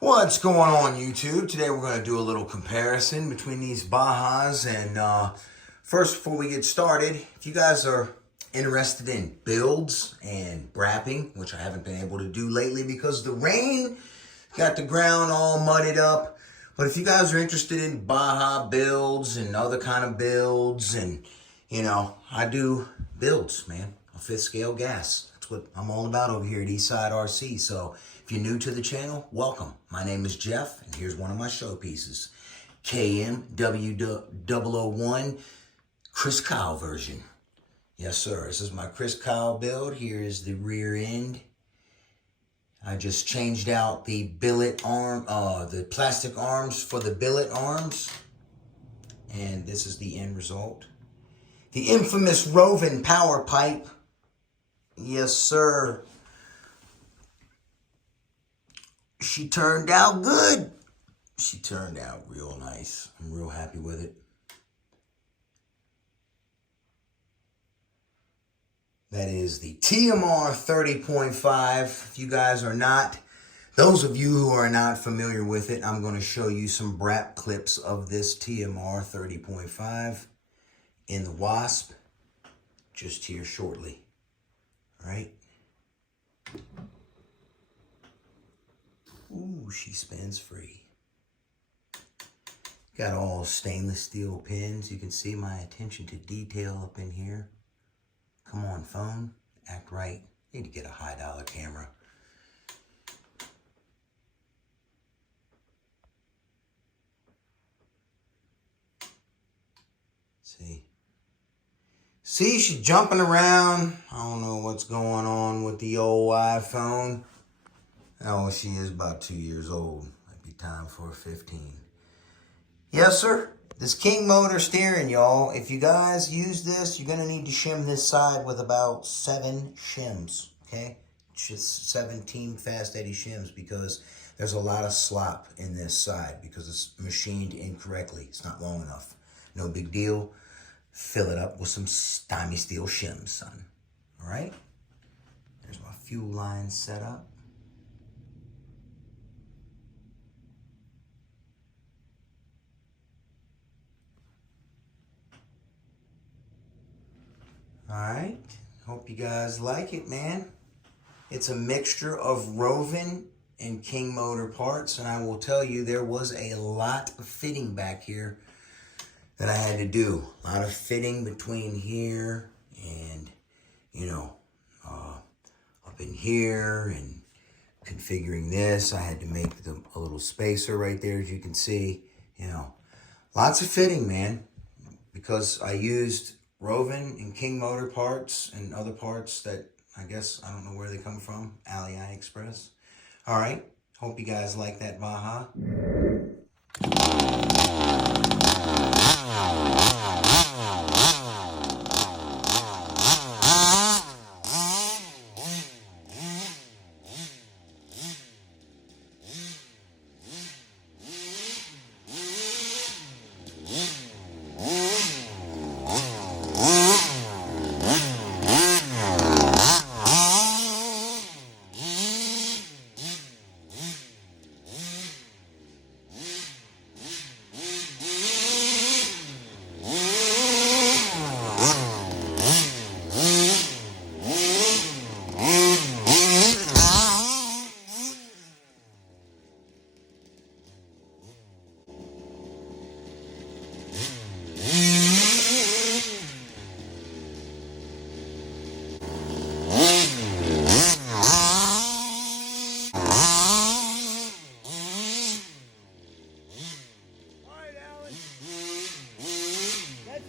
What's going on, YouTube? Today we're going to do a little comparison between these Bajas. And first, before we get started, if you guys are interested in builds and BRAAPing, which I haven't been able to do lately because the rain got the ground all mudded up. But if you guys are interested in Baja builds and other kind of builds, and I do builds, man, on 5th scale gas. That's what I'm all about over here at Eastside RC. So if you're new to the channel, welcome. My name is Jeff, and here's one of my showpieces. KMW001 Chris Kyle version. Yes, sir. This is my Chris Kyle build. Here is the rear end. I just changed out the billet arm, the plastic arms for the billet arms. And this is the end result. The infamous Rovan power pipe. Yes, sir. She turned out good. She turned out real nice. I'm real happy with it. That is the TMR 30.5. If you guys are not, those of you who are not familiar with it, I'm going to show you some BRAAAP clips of this TMR 30.5 in the Wasp just here shortly. All right. Ooh, she spins free. Got all stainless steel pins. You can see my attention to detail up in here. Come on, phone. Act right. Need to get a high dollar camera. See, she's jumping around. I don't know what's going on with the old iPhone. Oh, she is about 2 years old. Might be time for a 15. Yes, sir. This King motor steering, y'all. If you guys use this, you're going to need to shim this side with about 7 shims, okay? Just 17 fast eddy shims because there's a lot of slop in this side because it's machined incorrectly. It's not long enough. No big deal. Fill it up with some stymie steel shims, son. All right? There's my fuel line set up. All right, hope you guys like it, man. It's a mixture of Rovan and King motor parts, and I will tell you there was a lot of fitting back here that I had to do. A lot of fitting between here and, up in here and configuring this. I had to make a little spacer right there, as you can see. Lots of fitting, man, because I used Rovan and King motor parts and other parts that I guess I don't know where they come from. AliExpress. All right. Hope you guys like that Baja.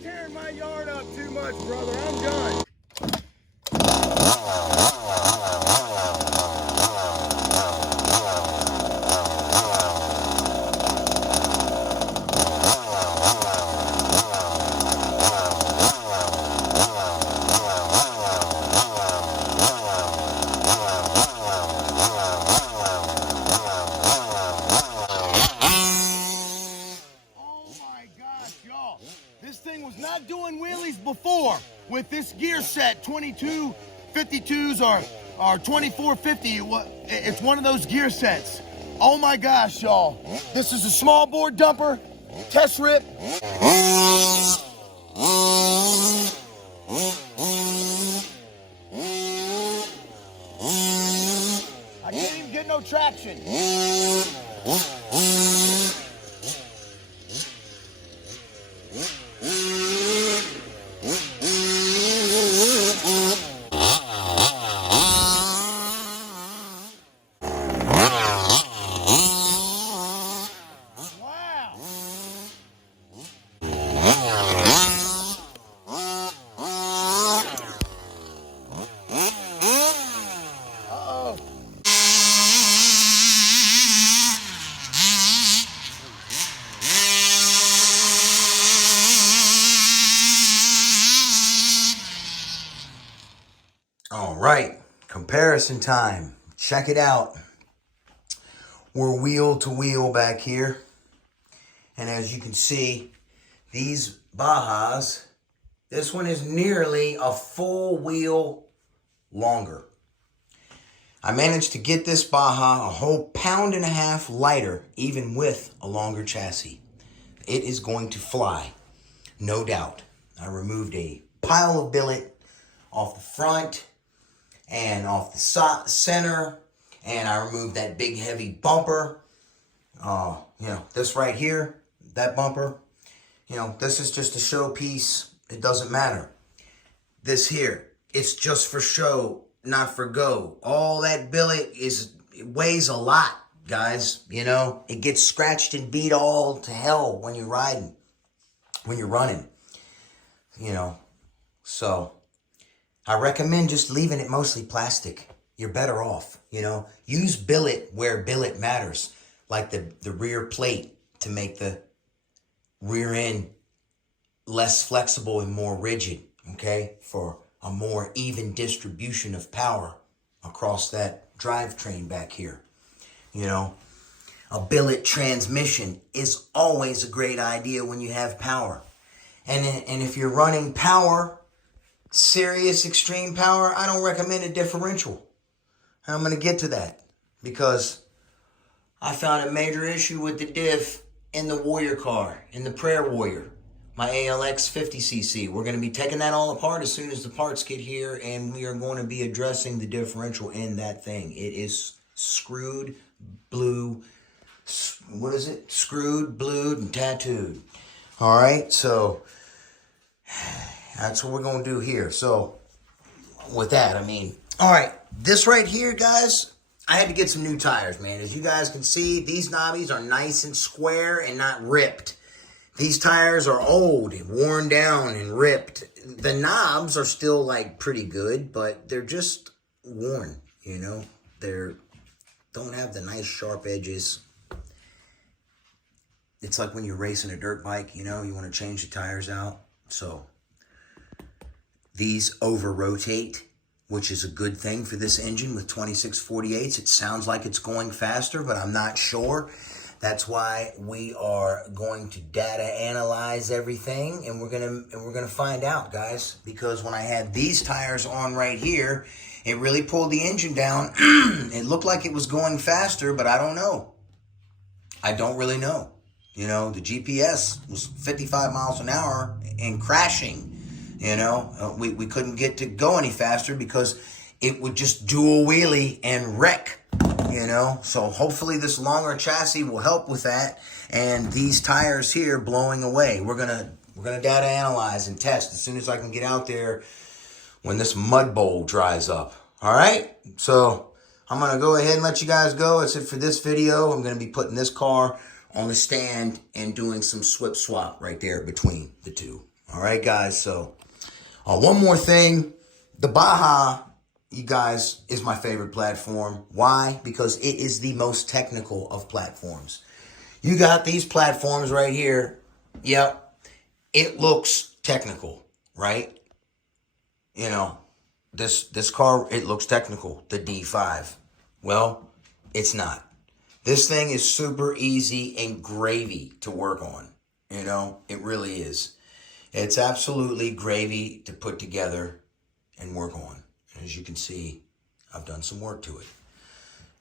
Tearing my yard up too much, brother. I'm done. This thing was not doing wheelies before with this gear set, 2252s or 2450. It's one of those gear sets. Oh my gosh, y'all. This is a small bore dumper, test rip. I can't even get no traction. All right, comparison time. Check it out. We're wheel to wheel back here. And as you can see, these Bajas, this one is nearly a full wheel longer. I managed to get this Baja a whole 1.5 pounds lighter, even with a longer chassis. It is going to fly, no doubt. I removed a pile of billet off the front and off the center, and I removed that big heavy bumper. This right here, that bumper, this is just a showpiece. It doesn't matter. This here, it's just for show, not for go. All that billet it weighs a lot, guys. It gets scratched and beat all to hell when you're riding, when you're running. So I recommend just leaving it mostly plastic. You're better off, Use billet where billet matters, like the rear plate to make the rear end less flexible and more rigid, okay? For a more even distribution of power across that drivetrain back here. A billet transmission is always a great idea when you have power. And if you're running power, serious extreme power, I don't recommend a differential. And I'm going to get to that because I found a major issue with the diff in the Warrior car, in the Prayer Warrior, my ALX 50cc. We're going to be taking that all apart as soon as the parts get here, and we are going to be addressing the differential in that thing. It is screwed, blued, and tattooed. All right, so that's what we're going to do here. So with that, all right, this right here, guys, I had to get some new tires, man. As you guys can see, these knobbies are nice and square and not ripped. These tires are old and worn down and ripped. The knobs are still pretty good, but they're just worn, They don't have the nice sharp edges. It's like when you're racing a dirt bike, you want to change the tires out. So these over-rotate, which is a good thing for this engine with 2648s. It sounds like it's going faster, but I'm not sure. That's why we are going to data analyze everything, and we're gonna find out, guys. Because when I had these tires on right here, it really pulled the engine down. It looked like it was going faster, but I don't know. I don't really know. The GPS was 55 miles an hour and crashing. We couldn't get to go any faster because it would just do a wheelie and wreck, So hopefully this longer chassis will help with that. And these tires here blowing away. We're gonna data analyze and test as soon as I can get out there when this mud bowl dries up. All right? So I'm gonna go ahead and let you guys go. That's it for this video. I'm gonna be putting this car on the stand and doing some swap right there between the two. All right, guys, so one more thing. The Baja, you guys, is my favorite platform. Why? Because it is the most technical of platforms. You got these platforms right here. Yep, it looks technical, right? This car, it looks technical, the D5. Well, it's not. This thing is super easy and gravy to work on. It really is. It's absolutely gravy to put together and work on. And as you can see, I've done some work to it.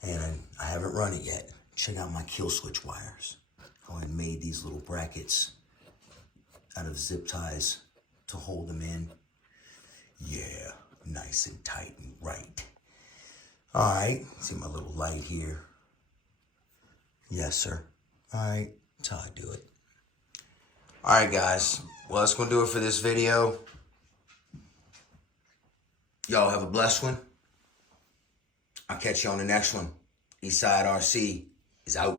And I haven't run it yet. check out my kill switch wires. How I made these little brackets out of zip ties to hold them in. Yeah, nice and tight and right. All right, see my little light here. Yes, sir. All right, that's how I do it. All right, guys. Well, that's going to do it for this video. Y'all have a blessed one. I'll catch you on the next one. Eastside RC is out.